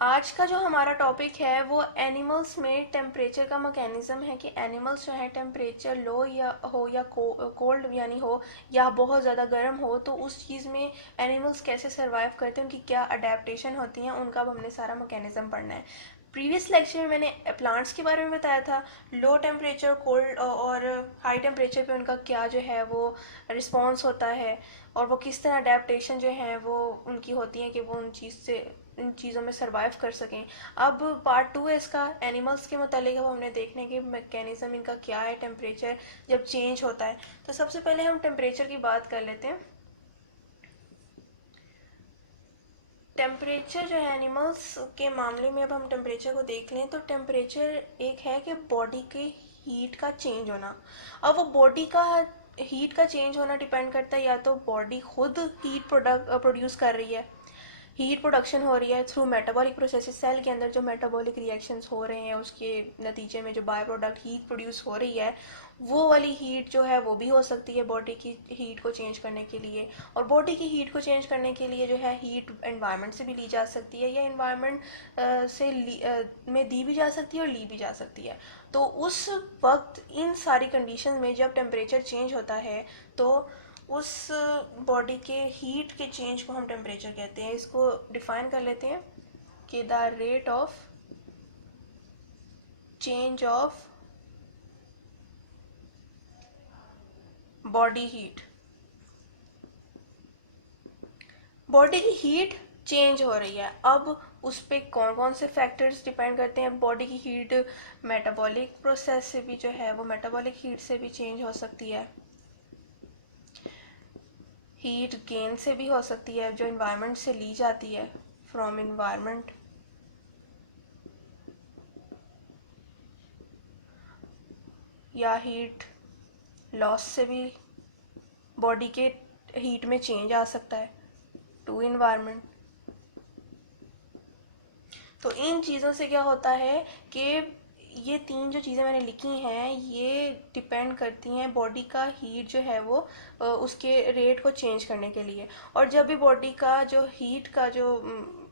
आज का जो हमारा टॉपिक है वो एनिमल्स में टेम्परेचर का मैकेनिज़्म है कि एनिमल्स जो है टेम्परेचर लो या हो या कोल्ड यानी हो या बहुत ज़्यादा गर्म हो तो उस चीज़ में एनिमल्स कैसे सरवाइव करते हैं, उनकी क्या अडेप्टेशन होती हैं, उनका अब हमने सारा मैकेनिज़्म पढ़ना है। प्रीवियस लेक्चर में मैंने प्लांट्स के बारे में बताया था, लो टेम्परेचर कोल्ड और हाई टेम्परेचर पे उनका क्या जो है वो रिस्पॉन्स होता है और वो किस तरह अडेप्टेशन जो है वो उनकी होती है कि वो इन चीज़ों में सरवाइव कर सकें। अब पार्ट 2 है इसका, एनिमल्स के मतलब अब हमने देखने के मैकेनिज्म इनका क्या है टेम्परेचर जब चेंज होता है। तो सबसे पहले हम टेम्परेचर की बात कर लेते हैं। टेम्परेचर जो है एनिमल्स के मामले में, अब हम टेम्परेचर को देख लें तो टेम्परेचर एक है कि बॉडी के हीट का चेंज होना। अब वो बॉडी का हीट का चेंज होना डिपेंड करता है या तो बॉडी खुद हीट प्रोड्यूस कर रही है, हीट प्रोडक्शन हो रही है थ्रू मेटाबॉलिक प्रोसेसेस, सेल के अंदर जो मेटाबॉलिक रिएक्शंस हो रहे हैं उसके नतीजे में जो बाय प्रोडक्ट हीट प्रोड्यूस हो रही है, वो वाली हीट जो है वो भी हो सकती है बॉडी की हीट को चेंज करने के लिए। और बॉडी की हीट को चेंज करने के लिए जो है हीट एनवायरनमेंट से भी ली जा सकती है या एनवायरनमेंट में दी भी जा सकती है और ली भी जा सकती है। तो उस वक्त इन सारी कंडीशन में जब टेम्परेचर चेंज होता है तो उस बॉडी के हीट के चेंज को हम टेम्परेचर कहते हैं। इसको डिफाइन कर लेते हैं कि the rate of change of body heat. Body की हीट चेंज हो रही है, अब उस पर कौन कौन से फैक्टर्स डिपेंड करते हैं। बॉडी की हीट मेटाबॉलिक प्रोसेस से भी जो है वो मेटाबॉलिक हीट से भी चेंज हो सकती है, हीट गेन से भी हो सकती है जो इन्वायरमेंट से ली जाती है फ्रॉम इन्वायरमेंट, या हीट लॉस से भी बॉडी के हीट में चेंज आ सकता है टू इन्वायरमेंट। तो इन चीज़ों से क्या होता है कि ये तीन जो चीज़ें मैंने लिखी हैं ये डिपेंड करती हैं बॉडी का हीट जो है वो उसके रेट को चेंज करने के लिए। और जब भी बॉडी का जो हीट का जो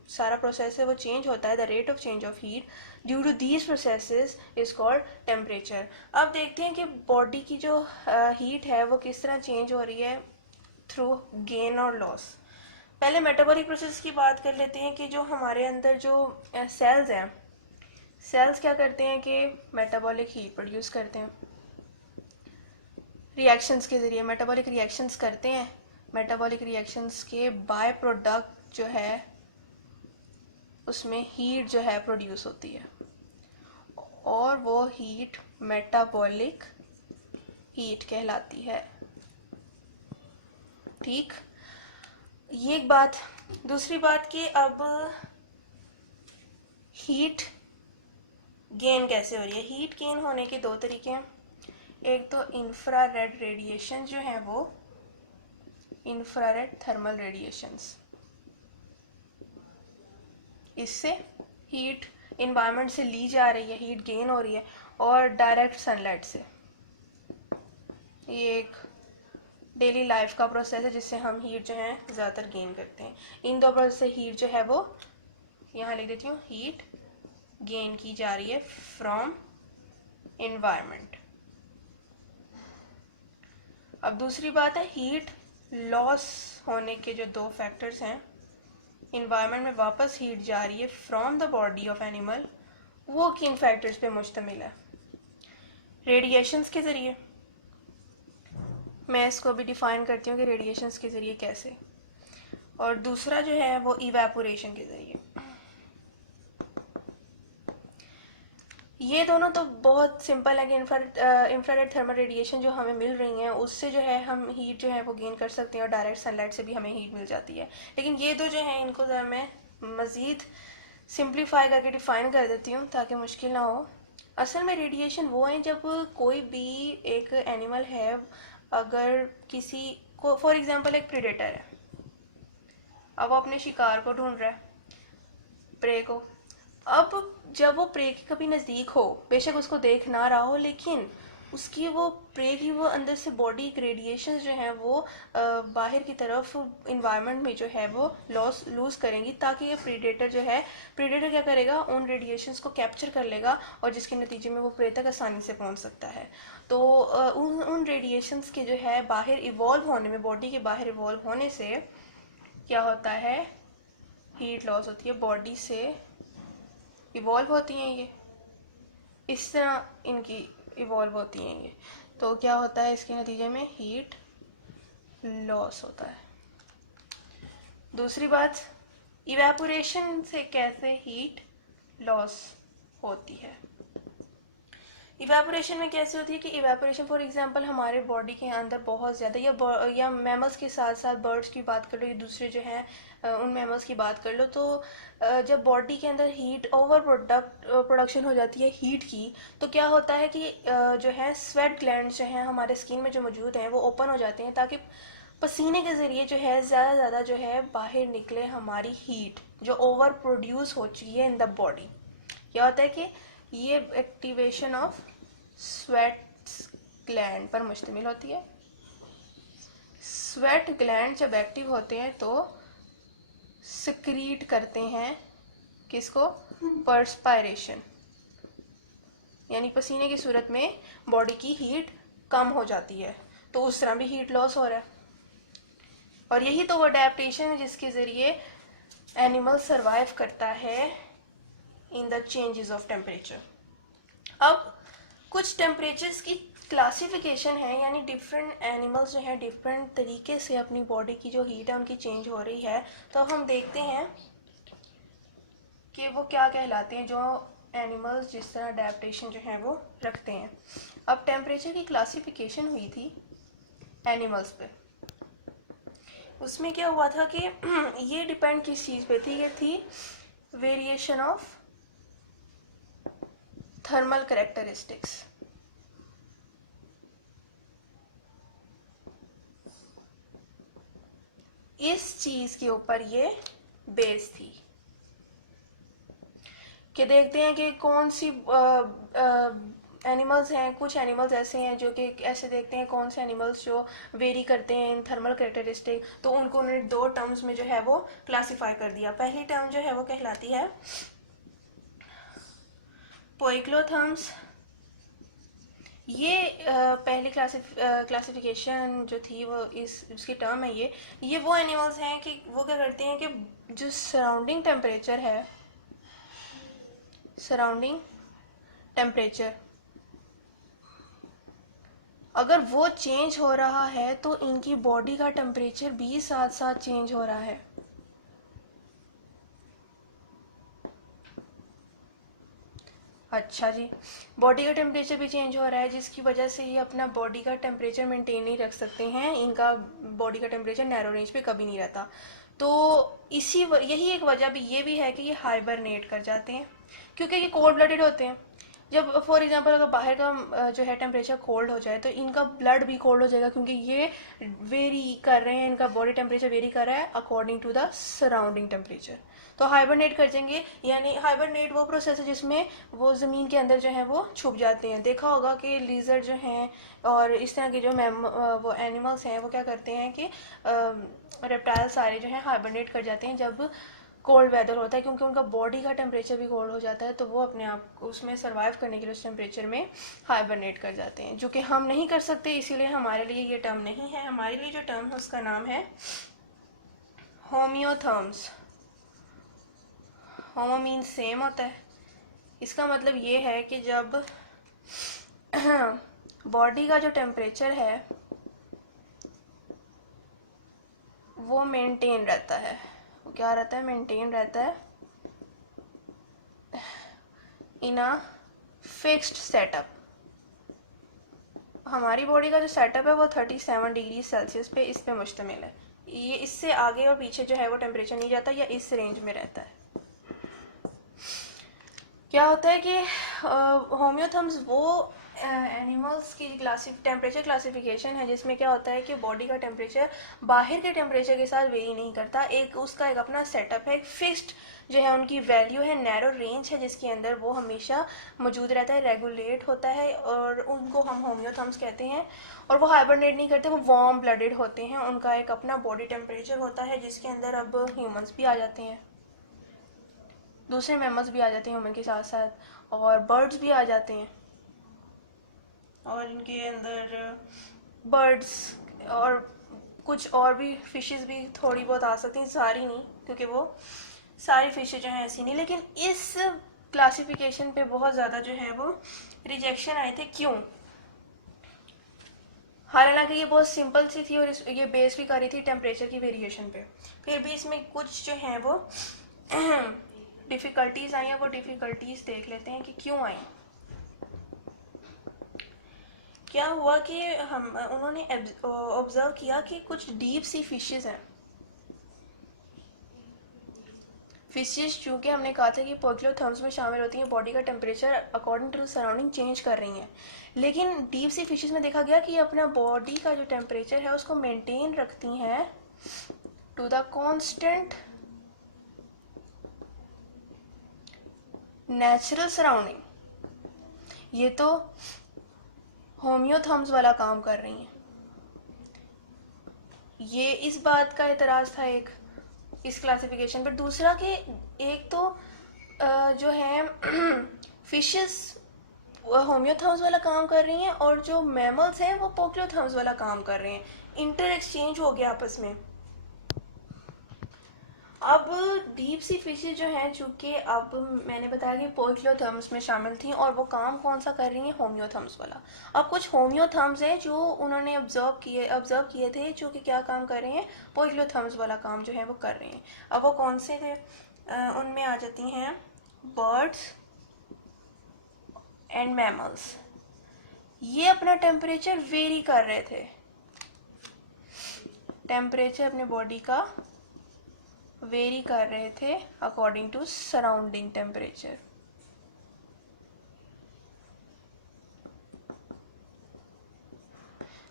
सारा प्रोसेस है वो चेंज होता है, the rate of change of heat due to these processes is called temperature. अब देखते हैं कि बॉडी की जो हीट है वो किस तरह चेंज हो रही है थ्रू गेन और लॉस। पहले मेटाबॉलिक प्रोसेस की बात कर लेते हैं कि जो हमारे अंदर जो सेल्स हैं, सेल्स क्या करते हैं कि मेटाबॉलिक हीट प्रोड्यूस करते हैं रिएक्शंस के ज़रिए, मेटाबॉलिक रिएक्शंस करते हैं। मेटाबॉलिक रिएक्शंस के बाय प्रोडक्ट जो है उसमें हीट जो है प्रोड्यूस होती है और वो हीट मेटाबॉलिक हीट कहलाती है। ठीक, ये एक बात। दूसरी बात कि अब हीट गेन कैसे हो रही है। हीट गेन होने के दो तरीके हैं, एक तो इंफ्रारेड रेडिएशन जो है वो इंफ्रारेड थर्मल रेडिएशंस, इससे हीट इन्वायरमेंट से ली जा रही है, हीट गेन हो रही है। और डायरेक्ट सनलाइट से, ये एक डेली लाइफ का प्रोसेस है जिससे हम हीट जो है ज़्यादातर गेन करते हैं। इन दो प्रोसेस से हीट जो है वो, यहाँ लिख देती हूँ, हीट गेन की जा रही है फ्रॉम इन्वायरमेंट। अब दूसरी बात है हीट लॉस होने के जो दो फैक्टर्स हैं, इन्वायरमेंट में वापस हीट जा रही है from the body of animal, वो किन फैक्टर्स पे मुश्तमिल है। रेडिएशंस के ज़रिए, मैं इसको अभी डिफाइन करती हूँ कि रेडिएशंस के ज़रिए कैसे। और दूसरा जो है वो इवेपोरेशन के ज़रिए। ये दोनों तो बहुत सिंपल है कि इंफ्रारेड थर्मल रेडिएशन जो हमें मिल रही हैं उससे जो है हम हीट जो है वो गेन कर सकते हैं और डायरेक्ट सनलाइट से भी हमें हीट मिल जाती है। लेकिन ये दो जो है इनको ज़रा मैं मज़ीद सिंप्लीफाई करके डिफ़ाइन कर देती हूँ ताकि मुश्किल ना हो। असल में रेडिएशन वो है जब कोई भी एक एनिमल है, अगर किसी को फॉर एग्जांपल एक प्रीडेटर है, अब वो अपने शिकार को ढूंढ रहा है, प्रे को। अब जब वो प्रे के कभी नज़दीक हो, बेशक उसको देख ना रहा हो, लेकिन उसकी वो प्रे की वो अंदर से बॉडी रेडिएशंस जो हैं वो बाहर की तरफ इन्वायरमेंट में जो है वो लूज़ करेंगी, ताकि ये प्रीडेटर जो है, प्रीडेटर क्या करेगा, उन रेडिएशंस को कैप्चर कर लेगा और जिसके नतीजे में वो प्रे तक आसानी से पहुंच सकता है। तो उन रेडिएशंस के जो है बाहर इवॉल्व होने में, बॉडी के बाहर इवॉल्व होने से क्या होता है, हीट लॉस होती है, बॉडी से इवॉल्व होती हैं ये, इस तरह इनकी इवॉल्व होती हैं ये। तो क्या होता है, इसके नतीजे में हीट लॉस होता है। दूसरी बात, इवेपोरेशन से कैसे हीट लॉस होती है। इवेपोरेशन में कैसे होती है कि इवेपोरेशन फॉर एग्जांपल हमारे बॉडी के अंदर बहुत ज़्यादा, या मैमल्स के साथ साथ बर्ड्स की बात कर लो, या दूसरे जो हैं उन मैमल्स की बात कर लो, तो जब बॉडी के अंदर हीट ओवर प्रोडक्शन हो जाती है हीट की, तो क्या होता है कि जो है स्वेट ग्लैंड्स जो हैं हमारे स्किन में जो मौजूद हैं वो ओपन हो जाते हैं, ताकि पसीने के ज़रिए जो है ज़्यादा जो है बाहर निकले हमारी हीट जो ओवर प्रोड्यूस हो चुकी है इन द बॉडी। क्या होता है कि ये एक्टिवेशन ऑफ स्वेट ग्लैंड पर मुश्तमिल होती है। स्वेट ग्लैंड जब एक्टिव होते हैं तो सिक्रीट करते हैं किसको, पर्सपायरेशन, यानी पसीने की सूरत में बॉडी की हीट कम हो जाती है, तो उस तरह भी हीट लॉस हो रहा है। और यही तो वो अडेप्टेशन है जिसके ज़रिए एनिमल सरवाइव करता है in the changes of temperature. अब कुछ टेम्परेचर्स की क्लासिफिकेशन है, यानी डिफरेंट एनिमल्स जो हैं डिफरेंट तरीके से अपनी बॉडी की जो हीट है उनकी चेंज हो रही है। तो हम देखते हैं कि वो क्या कहलाते हैं जो एनिमल्स जिस तरह अडेप्टेशन जो है वो रखते हैं। अब टेम्परेचर की क्लासिफिकेशन हुई थी एनिमल्स पे, उसमें क्या हुआ था कि ये डिपेंड किस चीज़ पे थी, ये थी वेरिएशन ऑफ थर्मल कैरेक्टरिस्टिक्स। इस चीज़ के ऊपर ये बेस थी कि देखते हैं कि कौन सी एनिमल्स हैं, कुछ एनिमल्स ऐसे हैं जो कि ऐसे देखते हैं कौन से एनिमल्स जो वेरी करते हैं इन थर्मल कैरेक्टरिस्टिक, तो उनको उन्होंने दो टर्म्स में जो है वो क्लासिफाई कर दिया। पहली टर्म जो है वो कहलाती है पोइक्लोथर्म्स। ये पहली क्लासिफिकेशन जो थी वो उसकी टर्म है ये वो एनिमल्स हैं कि वो क्या करते हैं कि जो सराउंडिंग टेम्परेचर है, सराउंडिंग टेम्परेचर अगर वो चेंज हो रहा है तो इनकी बॉडी का टेम्परेचर भी साथ साथ चेंज हो रहा है। अच्छा जी, बॉडी का टेम्परेचर भी चेंज हो रहा है जिसकी वजह से ये अपना बॉडी का टेम्परेचर मेंटेन नहीं रख सकते हैं, इनका बॉडी का टेम्परेचर नैरो रेंज पे कभी नहीं रहता। तो यही एक वजह भी ये भी है कि ये हाइबरनेट कर जाते हैं, क्योंकि ये कोल्ड ब्लडेड होते हैं। जब फॉर एग्जांपल अगर बाहर का जो है टेम्परेचर कोल्ड हो जाए तो इनका ब्लड भी कोल्ड हो जाएगा, क्योंकि ये वेरी कर रहे हैं, इनका बॉडी टेम्परेचर वेरी कर रहा है according to the surrounding temperature. तो हाइबरनेट कर जाएंगे, यानी हाइबरनेट वो प्रोसेस है जिसमें वो ज़मीन के अंदर जो है वो छुप जाते हैं। देखा होगा कि लीजर जो हैं और इस तरह के जो वो एनिमल्स हैं वो क्या करते हैं कि रेप्टाइल सारे जो हैं हाइबरनेट कर जाते हैं जब कोल्ड वेदर होता है, क्योंकि उनका बॉडी का टेम्परेचर भी कोल्ड हो जाता है, तो वो अपने आप उसमें सर्वाइव करने के लिए उस टेम्परेचर में हाइबरनेट कर जाते हैं, जो कि हम नहीं कर सकते, इसीलिए हमारे लिए ये टर्म नहीं है। हमारे लिए जो टर्म है उसका नाम है होम्योथर्म्स। होमो मीन्स सेम होता है, इसका मतलब ये है कि जब बॉडी का जो टेम्परेचर है वो मेंटेन रहता है, वो क्या रहता है, मेंटेन रहता है इन अ फिक्स्ड सेटअप। हमारी बॉडी का जो सेटअप है वो 37 डिग्री सेल्सियस पे इस पे मुश्तमिल है, ये इससे आगे और पीछे जो है वो टेम्परेचर नहीं जाता या इस रेंज में रहता है। क्या होता है कि होम्योथर्म्स वो एनिमल्स की टेम्परेचर क्लासिफिकेशन है, जिसमें क्या होता है कि बॉडी का टेम्परेचर बाहर के टेम्परेचर के साथ वेरी नहीं करता। उसका एक अपना सेटअप है, फिक्स्ड जो है उनकी वैल्यू है, नैरो रेंज है जिसके अंदर वो हमेशा मौजूद रहता है, रेगुलेट होता है, और उनको हम होम्योथर्म्स कहते हैं। और वो हाइबरनेट नहीं करते, वो वार्म ब्लडेड होते हैं। उनका एक अपना बॉडी टेम्परेचर होता है जिसके अंदर अब ह्यूमंस भी आ जाते हैं, दूसरे मेमल्स भी आ जाते हैं ह्यूमन के साथ साथ, और बर्ड्स भी आ जाते हैं। और इनके अंदर बर्ड्स और कुछ और भी फिशेस भी थोड़ी बहुत आ सकती हैं, सारी नहीं, क्योंकि वो सारी फिशेज जो हैं ऐसी नहीं। लेकिन इस क्लासिफिकेशन पे बहुत ज़्यादा जो है वो रिजेक्शन आए थे। क्यों? हालांकि ये बहुत सिंपल सी थी और ये बेस भी करी थी टेम्परेचर की वेरिएशन पे, फिर भी इसमें कुछ जो हैं वो डिफ़िकल्टीज़ आई हैं। वो डिफ़िकल्टीज़ देख लेते हैं कि क्यों आई। क्या हुआ कि उन्होंने ऑब्जर्व किया कि कुछ डीप सी फिशेस हैं। फिशेस चूँकि हमने कहा था कि पोइक्लोथर्म्स में शामिल होती हैं, बॉडी का temperature according to surrounding change कर रही हैं। लेकिन डीप सी फिशेस में देखा गया कि अपना बॉडी का जो टेम्परेचर है उसको मेंटेन रखती हैं to the constant natural surrounding. ये तो होम्योथर्म्स वाला काम कर रही हैं। ये इस बात का एतराज़ था एक इस क्लासिफिकेशन पर। दूसरा कि एक तो जो है फिशेस होम्योथर्म्स वाला काम कर रही हैं, और जो मैमल्स हैं वो पोक्लोथर्म्स वाला काम कर रहे हैं। इंटर एक्सचेंज हो गया आपस में। अब डीप सी फिशेज जो हैं, चूँकि अब मैंने बताया कि पोइक्लोथर्म्स में शामिल थी, और वो काम कौन सा कर रही हैं? होम्योथर्म्स वाला। अब कुछ होम्योथर्म्स हैं जो उन्होंने ऑब्जर्व किए थे, जो कि क्या काम कर रहे हैं? पोइक्लोथर्म्स वाला काम जो है वो कर रहे हैं। अब वो कौन से थे? उनमें आ जाती हैं बर्ड्स एंड मैमल्स। ये अपना टेम्परेचर वेरी कर रहे थे, टेम्परेचर अपने बॉडी का वेरी कर रहे थे अकॉर्डिंग टू सराउंडिंग टेम्परेचर।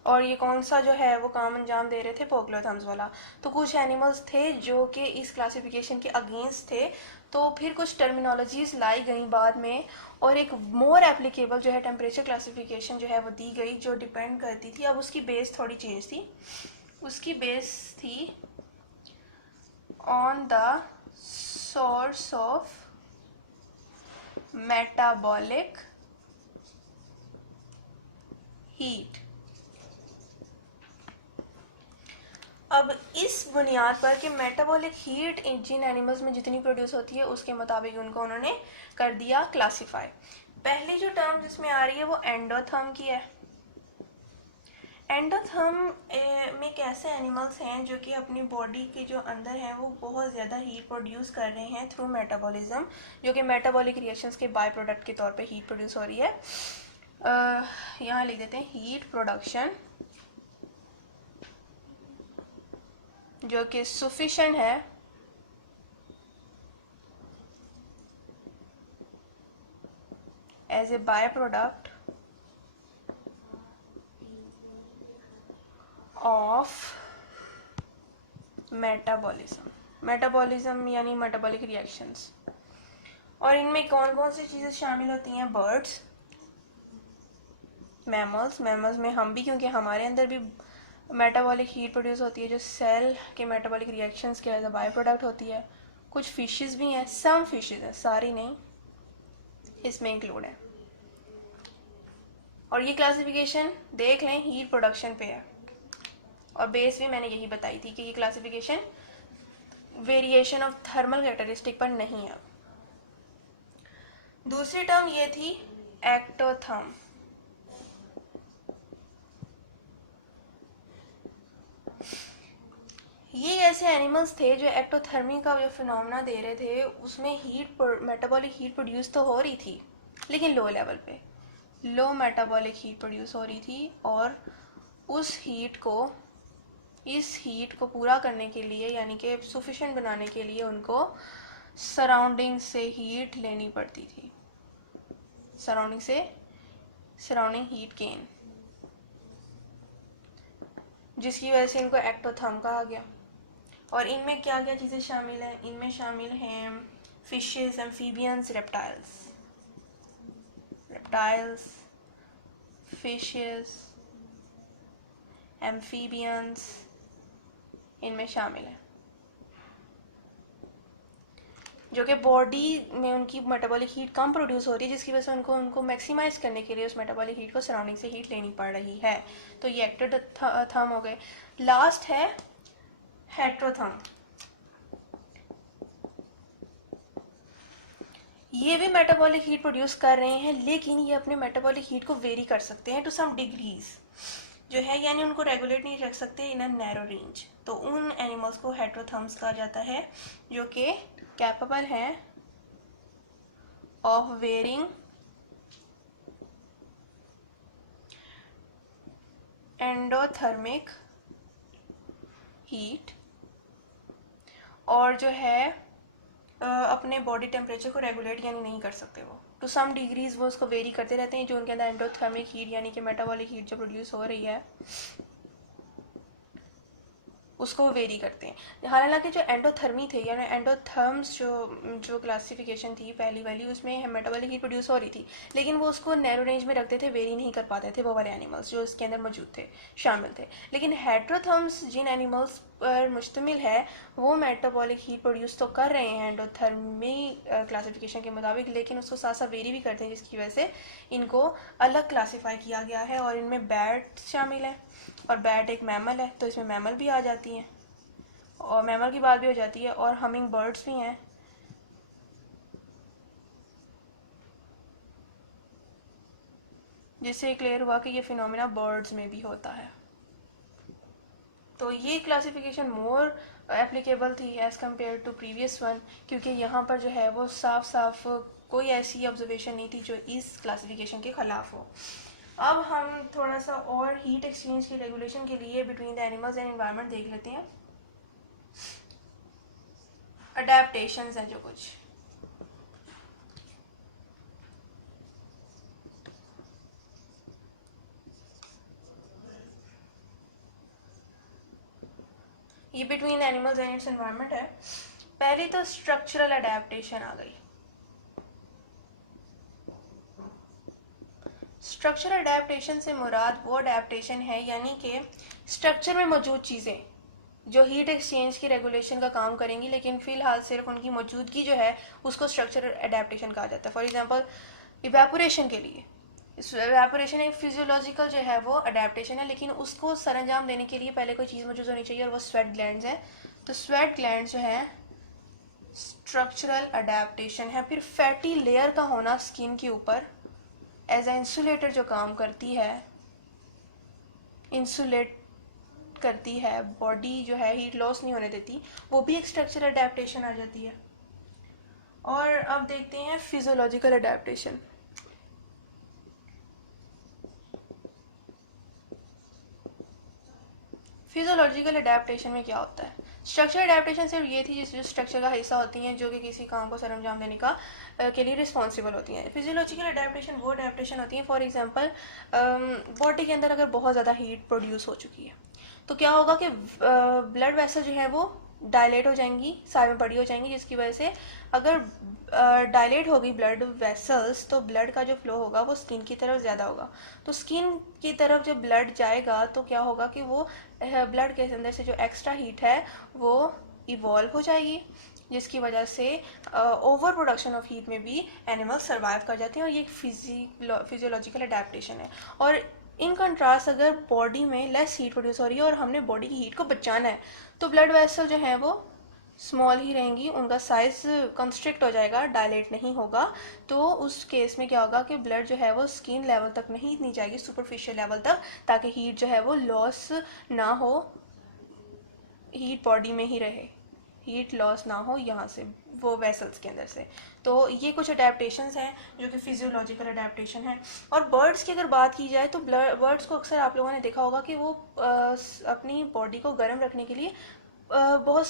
और ये कौन सा जो है वो काम अंजाम दे रहे थे? पोक्लोथर्म्स वाला। तो कुछ एनिमल्स थे जो कि इस क्लासिफिकेशन के अगेंस्ट थे, तो फिर कुछ टर्मिनोलॉजीज लाई गई बाद में, और एक मोर एप्लीकेबल जो है टेम्परेचर क्लासिफिकेशन जो है वो दी गई, जो डिपेंड करती थी। अब उसकी बेस थोड़ी चेंज थी। उसकी बेस थी on the source of metabolic heat. अब इस बुनियाद पर कि मेटाबॉलिक हीट जिन एनिमल्स में जितनी प्रोड्यूस होती है उसके मुताबिक उनको उन्होंने कर दिया क्लासिफाई। पहली जो टर्म जिसमें आ रही है वो एंडोथर्म की है। एंडोथर्म में कैसे एनिमल्स हैं जो कि अपनी बॉडी के जो अंदर हैं वो बहुत ज़्यादा हीट प्रोड्यूस कर रहे हैं थ्रू मेटाबॉलिज्म, जो कि मेटाबॉलिक रिएक्शंस के बाय प्रोडक्ट के तौर पे हीट प्रोड्यूस हो रही है। यहाँ लिख देते हैं हीट प्रोडक्शन, जो कि सफिशिएंट है as a byproduct of metabolism यानी मेटाबॉलिक रिएक्शंस। और इनमें कौन कौन सी चीज़ें शामिल होती हैं? बर्ड्स, मैमल्स में हम भी, क्योंकि हमारे अंदर भी मेटाबॉलिक हीट प्रोड्यूस होती है जो सेल के मेटाबॉलिक रिएक्शंस के एज अ बाय प्रोडक्ट होती है। कुछ फिशेस भी हैं, सम फिशेस हैं, सारी नहीं, इसमें इंक्लूड है। और ये क्लासिफिकेशन देख लें हीट प्रोडक्शन पे है, और बेस भी मैंने यही बताई थी कि ये classification variation of thermal characteristic पर नहीं है। दूसरी टर्म ये थी एक्टोथर्म। ये ऐसे एनिमल्स थे जो एक्टोथर्मी का जो फिनोमेना दे रहे थे, उसमें मेटाबॉलिक हीट प्रोड्यूस तो हो रही थी लेकिन लो लेवल पे, लो मेटाबॉलिक हीट प्रोड्यूस हो रही थी, और इस हीट को पूरा करने के लिए, यानी कि सफिशिएंट बनाने के लिए उनको सराउंडिंग से हीट लेनी पड़ती थी, सराउंडिंग से सराउंडिंग हीट गेन, जिसकी वजह से इनको एक्टोथर्म कहा गया। और इनमें क्या क्या चीज़ें शामिल हैं? इनमें शामिल हैं fishes, amphibians, reptiles, fishes, amphibians इनमें शामिल है, जो कि बॉडी में उनकी मेटाबॉलिक हीट कम प्रोड्यूस हो रही है, जिसकी वजह से उनको मैक्सिमाइज करने के लिए उस मेटाबॉलिक हीट को सराउंडिंग से हीट लेनी पड़ रही है। तो ये एक्टोथर्म हो गए। लास्ट है हेट्रोथर्म। ये भी मेटाबॉलिक हीट प्रोड्यूस कर रहे हैं, लेकिन ये अपने मेटाबॉलिक हीट को वेरी कर सकते हैं टू सम डिग्रीज जो है, यानी उनको रेगुलेट नहीं रख सकते इन अ नैरो रेंज। तो उन एनिमल्स को हेट्रोथर्म्स कहा जाता है, जो कि कैपेबल हैं ऑफ वेरिंग एंडोथर्मिक हीट, और जो है अपने बॉडी टेम्परेचर को रेगुलेट यानी नहीं कर सकते। वो टू सम डिग्रीज वो उसको वेरी करते रहते हैं, जो उनके अंदर एंडोथर्मिक हीट यानी कि मेटाबॉलिक हीट जो प्रोड्यूस हो रही है उसको वेरी करते हैं। हालांकि जो एंडोथर्मी थे यानी एंडोथर्म्स जो क्लासिफिकेशन थी पहली वाली, उसमें मेटाबॉलिक हीट प्रोड्यूस हो रही थी, लेकिन वो उसको नैरो रेंज में रखते थे, वेरी नहीं कर पाते थे वो वाले एनिमल्स जो इसके अंदर मौजूद थे, शामिल थे। लेकिन हेट्रोथर्म्स जिन एनिमल्स पर मुश्तमिल है वो मेटाबॉलिक हीट प्रोड्यूस तो कर रहे हैं एंडोथर्मी क्लासिफिकेशन के मुताबिक, लेकिन उसको साथ साथ वेरी भी करते हैं, जिसकी वजह से इनको अलग क्लासीफाई किया गया है। और इनमें बैट शामिल है, और बैट एक मैमल है, तो इसमें मैमल भी आ जाती हैं, और मैमल की बात भी हो जाती है, और हमिंग बर्ड्स भी हैं। जिससे क्लियर हुआ कि ये फिनोमिना बर्ड्स में भी होता है। तो ये क्लासिफिकेशन मोर एप्लीकेबल थी as compare to previous one, क्योंकि यहाँ पर जो है वो साफ साफ कोई ऐसी ऑब्जर्वेशन नहीं थी जो इस क्लासिफिकेशन के ख़िलाफ़ हो। अब हम थोड़ा सा और हीट एक्सचेंज की रेगुलेशन के लिए between the animals and environment देख लेते हैं। अडेप्टेशंस हैं जो कुछ, ये between animals and it's environment है। पहली तो स्ट्रक्चरल अडेप्टेशन आ गई। स्ट्रक्चरल अडेप्टेशन से मुराद वो अडेप्टेशन है यानी कि स्ट्रक्चर में मौजूद चीज़ें जो हीट एक्सचेंज की रेगुलेशन का काम करेंगी, लेकिन फ़िलहाल सिर्फ उनकी मौजूदगी जो है उसको स्ट्रक्चरल अडेप्टेशन कहा जाता है। फॉर एग्जांपल इवेपोरेशन के लिए, इवेपोरेशन एक फिजियोलॉजिकल जो है वो अडेप्टेशन है, लेकिन उसको सरंजाम देने के लिए पहले कोई चीज़ मौजूद होनी चाहिए, और वो स्वेट ग्लैंड्स हैं। तो स्वेट ग्लैंड्स जो है स्ट्रक्चरल अडेप्टेशन है। फिर फैटी लेयर का होना स्किन के ऊपर एज ए इंसुलेटर जो काम करती है, इंसुलेट करती है, बॉडी जो है हीट लॉस नहीं होने देती, वो भी एक स्ट्रक्चरल अडेप्टेशन आ जाती है। और अब देखते हैं फिजियोलॉजिकल अडेप्टेशन। फिजियोलॉजिकल अडेप्टेशन में क्या होता है? स्ट्रक्चरल अडेप्टेशन सिर्फ ये थी जिस स्ट्रक्चर का हिस्सा होती हैं जो कि किसी काम को सरंजाम देने का के लिए रिस्पॉन्सिबल होती हैं। फिजियोलॉजिकल अडेप्टेशन वो अडेप्टेशन होती हैं, फॉर एग्जांपल बॉडी के अंदर अगर बहुत ज़्यादा हीट प्रोड्यूस हो चुकी है तो क्या होगा कि ब्लड वेसल जो है वो डायलेट हो जाएंगी, साइड में बड़ी हो जाएंगी, जिसकी वजह से अगर डायलेट होगी ब्लड वेसल्स तो ब्लड का जो फ्लो होगा वो स्किन की तरफ ज़्यादा होगा। तो स्किन की तरफ जब ब्लड जाएगा तो क्या होगा कि वो ब्लड के अंदर से जो एक्स्ट्रा हीट है वो इवॉल्व हो जाएगी, जिसकी वजह से ओवर प्रोडक्शन ऑफ हीट में भी एनिमल सर्वाइव कर जाते हैं, और ये एक फिजियोलॉजिकल अडेप्टेशन है। और इन कंट्रास्ट अगर बॉडी में लेस हीट प्रोड्यूस हो रही है और हमने बॉडी की हीट को बचाना है तो ब्लड वेसल जो है वो स्मॉल ही रहेंगी, उनका साइज कंस्ट्रिक्ट हो जाएगा, डायलेट नहीं होगा। तो उस केस में क्या होगा कि ब्लड जो है वो स्किन लेवल तक नहीं जाएगी, सुपरफिशियल लेवल तक, ताकि हीट जो है वो लॉस ना हो, हीट बॉडी में ही रहे, हीट लॉस ना हो यहाँ से वो वेसल्स के अंदर से। तो ये कुछ अडेप्टेशंस हैं जो कि फिजियोलॉजिकल अडेप्टेशन है। और बर्ड्स की अगर बात की जाए तो बर्ड्स को अक्सर आप लोगों ने देखा होगा कि वो अपनी बॉडी को गर्म रखने के लिए बहुत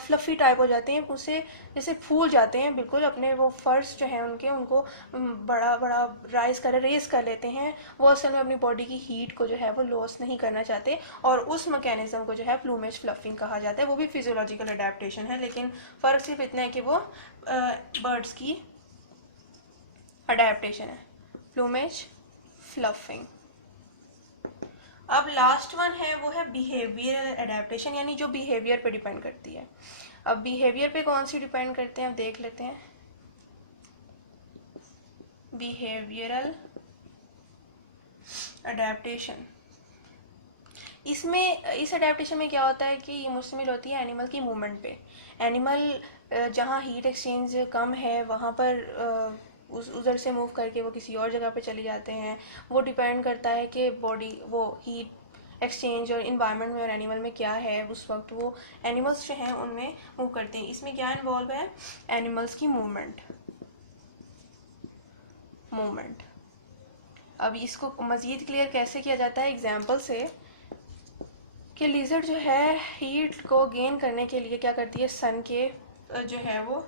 फ्लफ़ी टाइप हो जाते हैं, उससे जैसे फूल जाते हैं बिल्कुल, अपने वो फर्स जो हैं उनके उनको बड़ा बड़ा रेस कर लेते हैं। वो असल में अपनी बॉडी की हीट को जो है वो लॉस नहीं करना चाहते, और उस मैकेनिज्म को जो है प्लूमेज फ्लफिंग कहा जाता है। वो भी फिजियोलॉजिकल अडेप्टेशन है, लेकिन फ़र्क सिर्फ इतना है कि वो बर्ड्स की अडेप्टेशन है, प्लूमेज फ्लफिंग। अब लास्ट वन है, वो है बिहेवियरल अडेप्टेशन, यानी जो बिहेवियर पे डिपेंड करती है। अब बिहेवियर पे कौन सी डिपेंड करते हैं, अब देख लेते हैं। बिहेवियरल अडेप्टेशन, इसमें इस अडेप्टेशन में क्या होता है कि ये मुश्तमिल होती है एनिमल की मूवमेंट पे। एनिमल जहाँ हीट एक्सचेंज कम है वहाँ पर उस उधर से मूव करके वो किसी और जगह पे चले जाते हैं। वो डिपेंड करता है कि बॉडी वो हीट एक्सचेंज और इन्वायरमेंट में और एनिमल में क्या है उस वक्त वो एनिमल्स जो हैं उनमें मूव करते हैं। इसमें क्या इन्वॉल्व है, एनिमल्स की मूवमेंट। अब इसको मज़ीद क्लियर कैसे किया जाता है एग्जाम्पल से, कि लिजर्ड जो है हीट को गेन करने के लिए क्या करती है, सन के जो है वो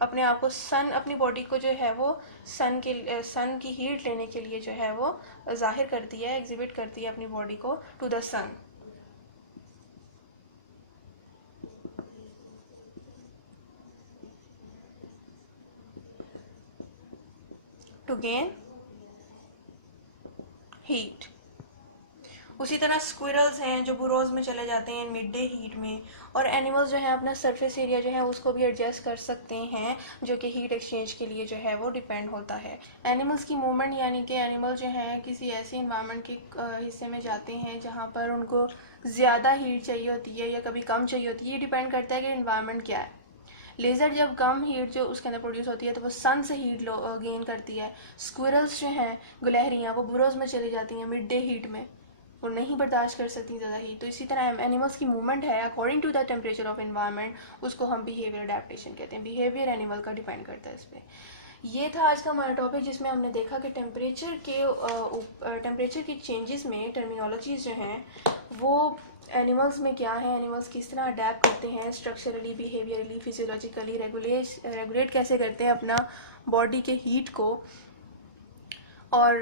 अपने आप को अपनी बॉडी को जो है वो सन की हीट लेने के लिए जो है वो जाहिर करती है, एग्जिबिट करती है अपनी बॉडी को to the sun. To gain heat. उसी तरह स्क्विरल्स हैं जो बुरोज में चले जाते हैं मिड डे हीट में, और एनिमल्स जो है अपना सरफेस एरिया जो है उसको भी एडजस्ट कर सकते हैं, जो कि हीट एक्सचेंज के लिए जो है वो डिपेंड होता है। एनिमल्स की मूवमेंट, यानी कि एनिमल जो है किसी ऐसे इन्वायरमेंट के हिस्से में जाते हैं जहाँ पर उनको ज़्यादा हीट चाहिए होती है या कभी कम चाहिए होती है, ये डिपेंड करता है कि इन्वायरमेंट क्या है। लेज़र जब कम हीट जो उसके अंदर प्रोड्यूस होती है तो वो सन से हीट गेन करती है। स्क्विरल्स जो हैं गुलहरियाँ, वो बुरोज में चली जाती हैं मिड डे हीट में, वो नहीं बर्दाश्त कर सकती ज़्यादा हीट। तो इसी तरह एनिमल्स की मूवमेंट है according to the temperature of environment, उसको हम बिहेवियर अडेप्टेशन कहते हैं। बिहेवियर एनिमल का डिपेंड करता है इस पर। ये था आज का हमारा टॉपिक, जिसमें हमने देखा कि टेम्परेचर के चेंजेस में टर्मिनोलॉजीज जो हैं वो एनिमल्स में क्या है, एनिमल्स किस तरह अडेप्ट करते हैं स्ट्रक्चरली, बिहेवियरली, फिजियोलॉजिकली, रेगुलेट कैसे करते हैं अपना बॉडी के हीट को, और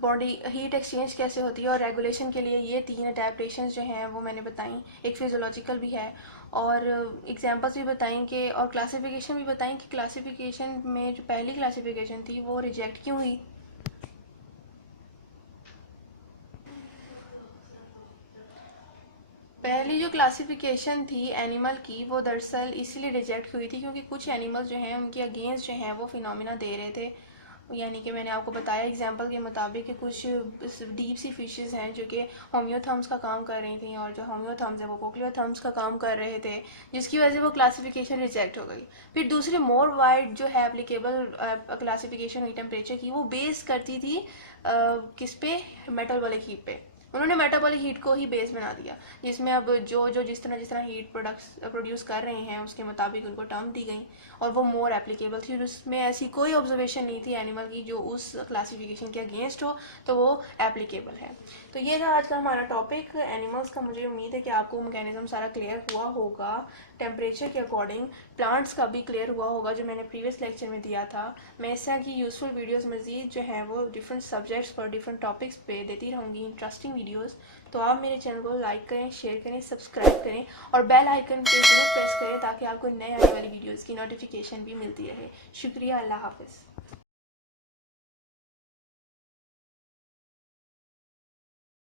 बॉडी हीट एक्सचेंज कैसे होती है, और रेगुलेशन के लिए ये 3 अडेप्टेशन जो हैं वो मैंने बताई। एक फिजियोलॉजिकल भी है, और एग्जांपल्स भी बताई कि, और क्लासिफिकेशन भी बताई कि क्लासिफिकेशन में जो पहली क्लासिफिकेशन थी वो रिजेक्ट क्यों हुई। पहली जो क्लासिफिकेशन थी एनिमल की वो दरअसल इसलिए रिजेक्ट हुई थी क्योंकि कुछ एनिमल्स जो हैं उनके अगेंस्ट जो हैं वो फिनोमिना दे रहे थे। यानी कि मैंने आपको बताया एग्जांपल के मुताबिक कि कुछ डीप सी फिशेस हैं जो कि होम्योथम्स का काम कर रही थी, और जो होम्योथम्स है वो कोक्लियोथम्स का काम कर रहे थे, जिसकी वजह से वो क्लासिफिकेशन रिजेक्ट हो गई। फिर दूसरी मोर वाइड जो है एप्लीकेबल क्लासिफिकेशन हुई टेम्परेचर की, वो बेस करती थी किस पे, मेटाबॉलिक हीट पे। उन्होंने मेटाबॉलिक हीट को ही बेस बना दिया, जिसमें अब जो जिस तरह हीट प्रोड्यूस कर रहे हैं उसके मुताबिक उनको टर्म दी गई, और वो मोर एप्लीकेबल थी। उसमें ऐसी कोई ऑब्जर्वेशन नहीं थी एनिमल की जो उस क्लासिफिकेशन के अगेंस्ट हो, तो वो एप्लीकेबल है। तो ये था आज का हमारा टॉपिक एनिमल्स का। मुझे उम्मीद है कि आपको मैकेनिज्म सारा क्लियर हुआ होगा टेम्परेचर के अकॉर्डिंग। प्लांट्स का भी क्लियर हुआ होगा जो मैंने प्रीवियस लेक्चर में दिया था। मैं इस तरह की यूज़फुल वीडियोस मज़ीद जो हैं वो डिफरेंट सब्जेक्ट्स पर डिफरेंट टॉपिक्स पे देती रहूँगी, इंटरेस्टिंग वीडियोस। तो आप मेरे चैनल को लाइक करें, शेयर करें, सब्सक्राइब करें, और बेल आइकन पे जरूर प्रेस करें ताकि आपको नए आने वाली वीडियोस की नोटिफिकेशन भी मिलती रहे। शुक्रिया, अल्लाह हाफ़िज़।